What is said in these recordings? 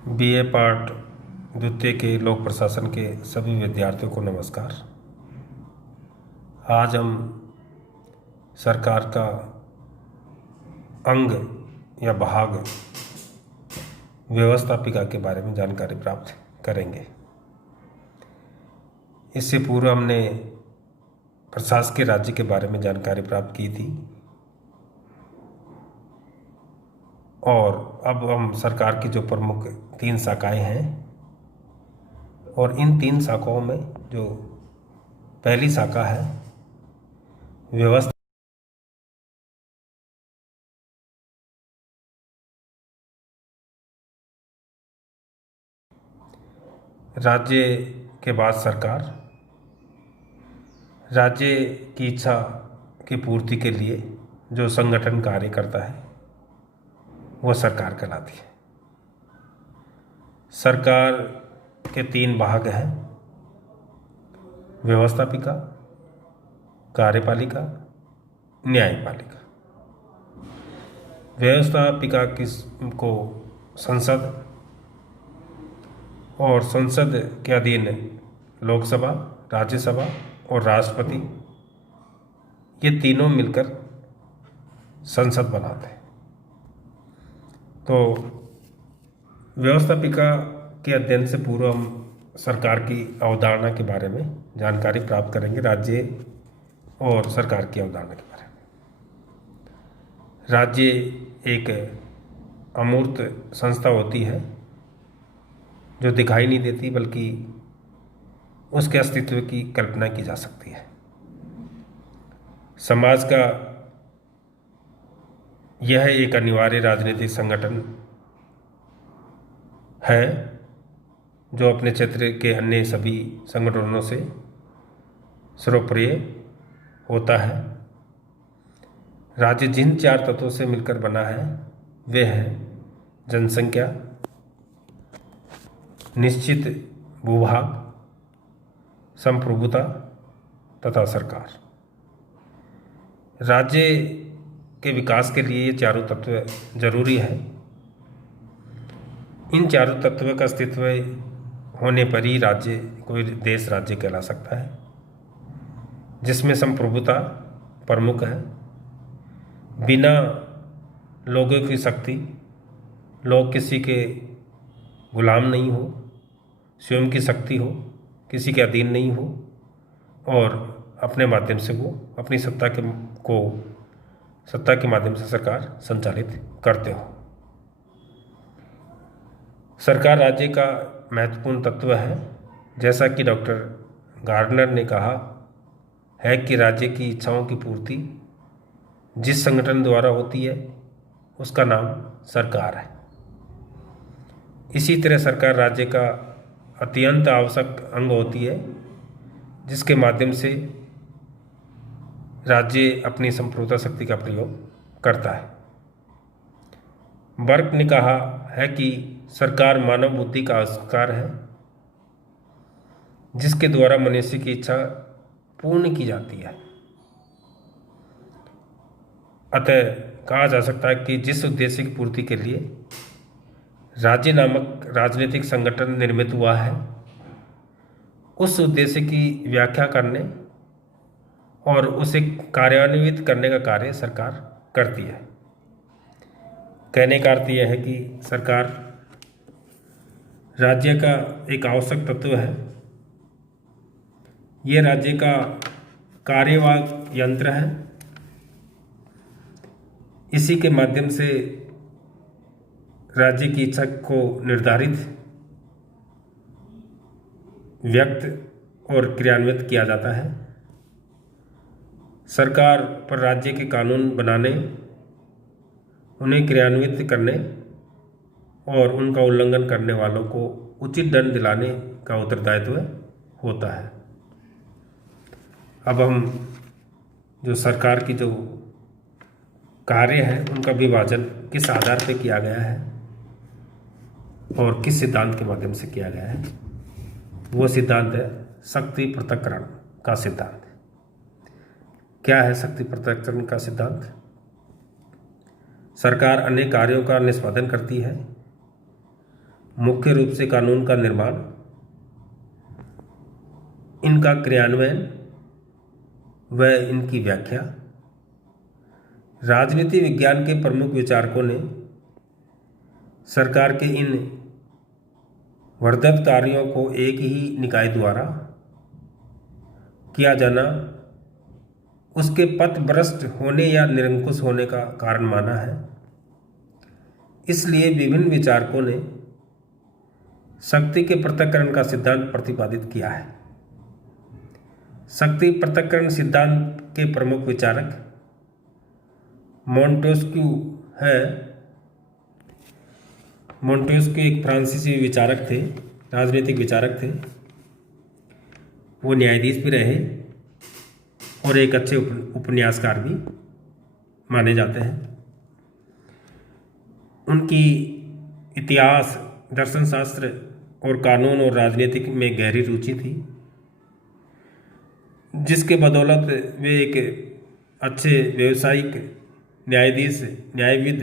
BA part द्वितीय के लोक प्रशासन के सभी विद्यार्थियों को नमस्कार। आज हम सरकार का अंग या भाग व्यवस्थापिका के बारे में जानकारी प्राप्त करेंगे। इससे पूर्व हमने प्रशासकीय राज्य के बारे में जानकारी प्राप्त की थी और अब हम सरकार की जो प्रमुख 3 शाखाएं हैं और इन 3 शाखाओं में जो पहली शाखा है व्यवस्था, राज्य के बाद सरकार राज्य की इच्छा की पूर्ति के लिए जो संगठन कार्य करता है वह सरकार कहलाती है। सरकार के 3 भाग हैं, व्यवस्थापिका, कार्यपालिका, न्यायपालिका। व्यवस्थापिका को संसद और संसद के अधीन लोकसभा, राज्यसभा और राष्ट्रपति, ये तीनों मिलकर संसद बनाते हैं। तो व्यवस्थापिका के अध्ययन से पूर्व हम सरकार की अवधारणा के बारे में जानकारी प्राप्त करेंगे, राज्य और सरकार की अवधारणा के बारे में। राज्य एक अमूर्त संस्था होती है जो दिखाई नहीं देती, बल्कि उसके अस्तित्व की कल्पना की जा सकती है। समाज का यह एक अनिवार्य राजनीतिक संगठन है जो अपने क्षेत्र के अन्य सभी संगठनों से सर्वप्रिय होता है। राज्य जिन 4 तत्वों से मिलकर बना है वे हैं जनसंख्या, निश्चित भूभाग, संप्रभुता तथा सरकार। राज्य के विकास के लिए ये चारों तत्व जरूरी है। इन चारों तत्वों का अस्तित्व होने पर ही राज्य कोई देश राज्य कहला सकता है, जिसमें संप्रभुता प्रमुख है। बिना लोगों की शक्ति लोग किसी के गुलाम नहीं हो, स्वयं की शक्ति हो, किसी के अधीन नहीं हो और अपने माध्यम से वो अपनी सत्ता के माध्यम से सरकार संचालित करते हो। सरकार राज्य का महत्वपूर्ण तत्व है। जैसा कि डॉक्टर गार्डनर ने कहा है कि राज्य की इच्छाओं की पूर्ति जिस संगठन द्वारा होती है उसका नाम सरकार है। इसी तरह सरकार राज्य का अत्यंत आवश्यक अंग होती है, जिसके माध्यम से राज्य अपनी संप्रभुता शक्ति का प्रयोग करता है। बर्क ने कहा है कि सरकार मानव बुद्धि का आविष्कार है, जिसके द्वारा मनुष्य की इच्छा पूर्ण की जाती है। अतः कहा जा सकता है कि जिस उद्देश्य की पूर्ति के लिए राज्य नामक राजनीतिक संगठन निर्मित हुआ है, उस उद्देश्य की व्याख्या करने और उसे कार्यान्वित करने का कार्य सरकार करती है। कहने का अर्थ यह है कि सरकार राज्य का एक आवश्यक तत्व है। यह राज्य का कार्यवाहक यंत्र है। इसी के माध्यम से राज्य की इच्छा को निर्धारित, व्यक्त और क्रियान्वित किया जाता है। सरकार पर राज्य के कानून बनाने, उन्हें क्रियान्वित करने और उनका उल्लंघन करने वालों को उचित दंड दिलाने का उत्तरदायित्व होता है। अब हम जो सरकार की जो कार्य है उनका विभाजन किस आधार पर किया गया है और किस सिद्धांत के माध्यम से किया गया है, वो सिद्धांत है शक्ति पृथक्करण का सिद्धांत। क्या है शक्ति पृथक्करण का सिद्धांत? सरकार अन्य कार्यों का निष्पादन करती है मुख्य रूप से कानून का निर्माण, इनका क्रियान्वयन व इनकी व्याख्या। राजनीति विज्ञान के प्रमुख विचारकों ने सरकार के इन वर्धित कार्यों को एक ही निकाय द्वारा किया जाना उसके पथभ्रष्ट होने या निरंकुश होने का कारण माना है। इसलिए विभिन्न विचारकों ने शक्ति के पृथक्करण का सिद्धांत प्रतिपादित किया है। शक्ति पृथक्करण सिद्धांत के प्रमुख विचारक मोंटेस्क्यू है। मोंटेस्क्यू एक फ्रांसीसी विचारक थे, राजनीतिक विचारक थे। वो न्यायाधीश भी रहे और एक अच्छे उपन्यासकार भी माने जाते हैं। उनकी इतिहास, दर्शन शास्त्र और कानून और राजनीतिक में गहरी रुचि थी, जिसके बदौलत वे एक अच्छे व्यवसायिक न्यायाधीश, न्यायविद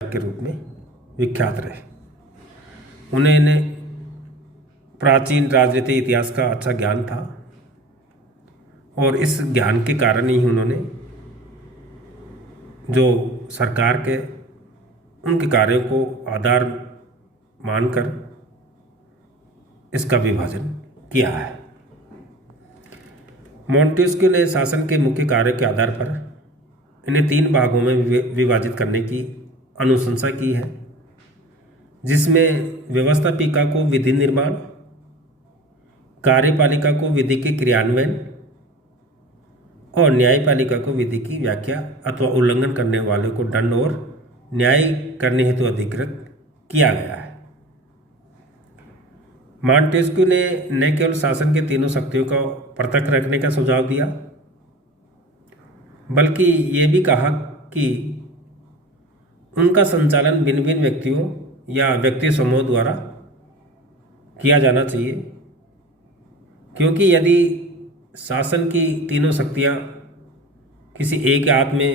के रूप में विख्यात रहे। उन्हें प्राचीन राजनीतिक इतिहास का अच्छा ज्ञान था और इस ज्ञान के कारण ही उन्होंने जो सरकार के उनके कार्यों को आधार मानकर इसका विभाजन किया है। मोंटेस्क्यू ने शासन के मुख्य कार्यों के आधार पर इन्हें 3 भागों में विभाजित करने की अनुशंसा की है, जिसमें व्यवस्थापिका को विधि निर्माण, कार्यपालिका को विधि के क्रियान्वयन और न्यायपालिका को विधि की व्याख्या अथवा उल्लंघन करने वाले को दंड और न्याय करने हेतु अधिकृत किया गया है। मोंटेस्क्यू ने न केवल शासन के तीनों शक्तियों को पृथक रखने का सुझाव दिया, बल्कि ये भी कहा कि उनका संचालन भिन्न भिन्न व्यक्तियों या व्यक्ति समूह द्वारा किया जाना चाहिए, क्योंकि यदि शासन की तीनों शक्तियां किसी एक हाथ में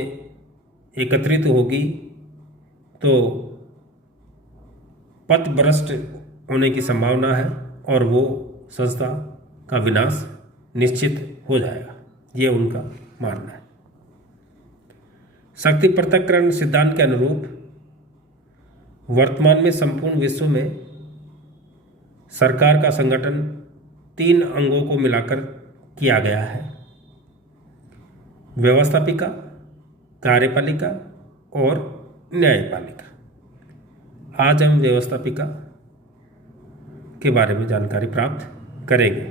एकत्रित होगी तो पथभ्रष्ट होने की संभावना है और वो संस्था का विनाश निश्चित हो जाएगा। ये उनका मानना है। शक्ति पृथक्करण सिद्धांत के अनुरूप वर्तमान में संपूर्ण विश्व में सरकार का संगठन 3 अंगों को मिलाकर किया गया है: व्यवस्थापिका, कार्यपालिका और न्यायपालिका। आज हम व्यवस्थापिका के बारे में जानकारी प्राप्त करेंगे।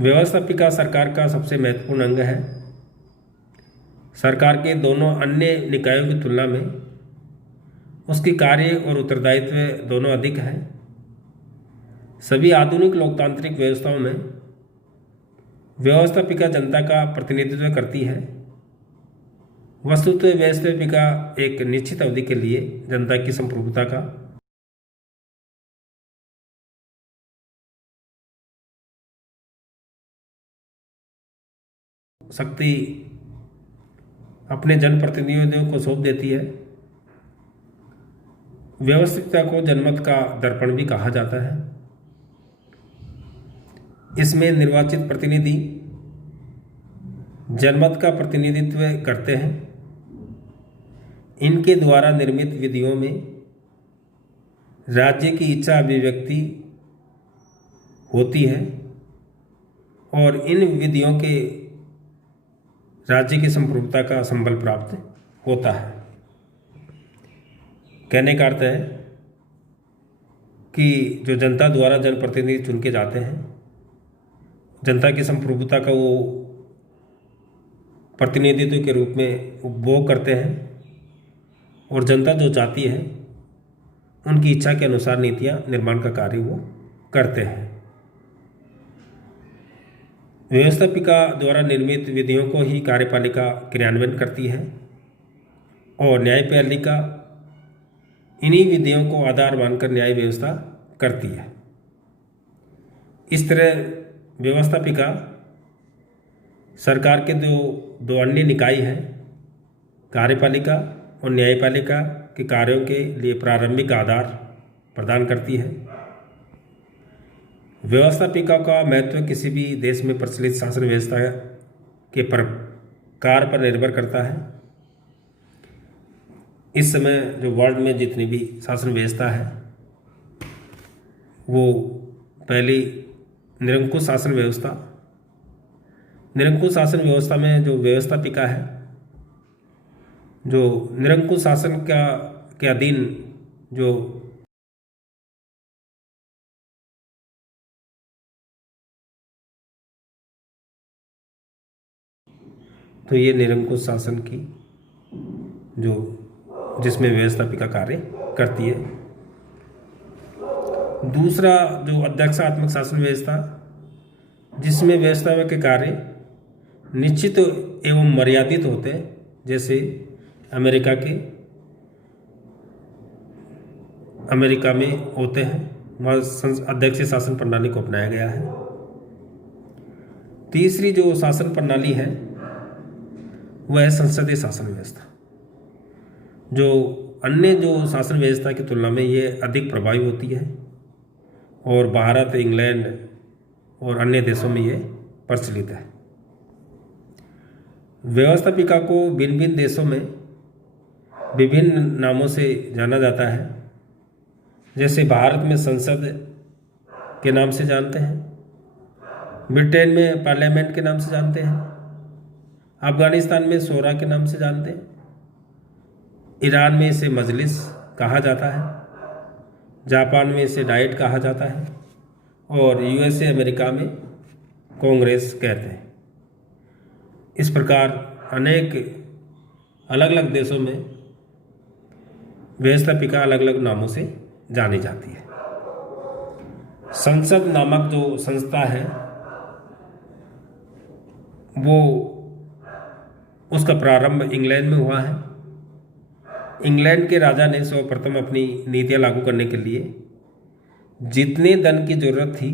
व्यवस्थापिका सरकार का सबसे महत्वपूर्ण अंग है। सरकार के दोनों अन्य निकायों की तुलना में उसकी कार्य और उत्तरदायित्व दोनों अधिक है। सभी आधुनिक लोकतांत्रिक व्यवस्थाओं में व्यवस्थापिका जनता का प्रतिनिधित्व करती है। वस्तुतः व्यवस्थापिका एक निश्चित अवधि के लिए जनता की संप्रभुता का शक्ति अपने जनप्रतिनिधियों को सौंप देती है। व्यवस्थितता को जनमत का दर्पण भी कहा जाता है। इसमें निर्वाचित प्रतिनिधि जनमत का प्रतिनिधित्व करते हैं। इनके द्वारा निर्मित विधियों में राज्य की इच्छा अभिव्यक्ति होती है और इन विधियों के राज्य की संप्रभुता का संबल प्राप्त होता है। कहने का अर्थ है कि जो जनता द्वारा जनप्रतिनिधि चुन के जाते हैं, जनता की संप्रभुता का वो प्रतिनिधित्व के रूप में उपभोग करते हैं और जनता जो चाहती है उनकी इच्छा के अनुसार नीतियां निर्माण का कार्य वो करते हैं। व्यवस्थापिका द्वारा निर्मित विधियों को ही कार्यपालिका क्रियान्वयन करती है और न्यायपालिका इन्हीं विधियों को आधार मानकर न्याय व्यवस्था करती है। इस तरह व्यवस्थापिका सरकार के जो दो अन्य निकाय हैं, कार्यपालिका और न्यायपालिका के कार्यों के लिए प्रारंभिक आधार प्रदान करती है। व्यवस्थापिका का महत्व किसी भी देश में प्रचलित शासन व्यवस्था के प्रकार पर निर्भर करता है। इस समय जो वर्ल्ड में जितनी भी शासन व्यवस्था है वो पहली निरंकुश शासन व्यवस्था, निरंकुश शासन व्यवस्था में जो व्यवस्थापिका है, जो निरंकुश शासन के अधीन जो तो ये निरंकुश शासन की जो जिसमें व्यवस्थापिका कार्य करती है। दूसरा जो अध्यक्षात्मक शासन व्यवस्था, जिसमें व्यवस्थापक के कार्य निश्चित एवं मर्यादित होते हैं, जैसे अमेरिका में होते हैं, वहाँ अध्यक्षीय शासन प्रणाली को अपनाया गया है। तीसरी जो शासन प्रणाली है वह है संसदीय शासन व्यवस्था, जो अन्य जो शासन व्यवस्था की तुलना में ये अधिक प्रभावी होती है और भारत, इंग्लैंड और अन्य देशों में ये प्रचलित है। व्यवस्थापिका को भिन्न भिन्न देशों में विभिन्न नामों से जाना जाता है। जैसे भारत में संसद के नाम से जानते हैं, ब्रिटेन में पार्लियामेंट के नाम से जानते हैं, अफगानिस्तान में शोरा के नाम से जानते हैं, ईरान में इसे मजलिस कहा जाता है, जापान में इसे डाइट कहा जाता है और यूएसए अमेरिका में कांग्रेस कहते हैं। इस प्रकार अनेक अलग अलग देशों में व्यवस्थापिका अलग अलग नामों से जानी जाती है। संसद नामक जो संस्था है वो उसका प्रारंभ इंग्लैंड में हुआ है। इंग्लैंड के राजा ने सर्वप्रथम अपनी नीतियां लागू करने के लिए जितने धन की जरूरत थी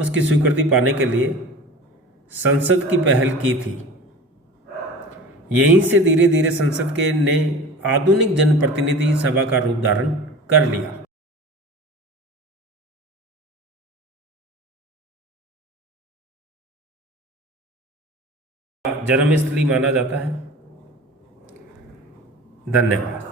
उसकी स्वीकृति पाने के लिए संसद की पहल की थी। यहीं से धीरे धीरे संसद के ने आधुनिक जनप्रतिनिधि सभा का रूप धारण कर लिया। जन्मस्थली माना जाता है। धन्यवाद।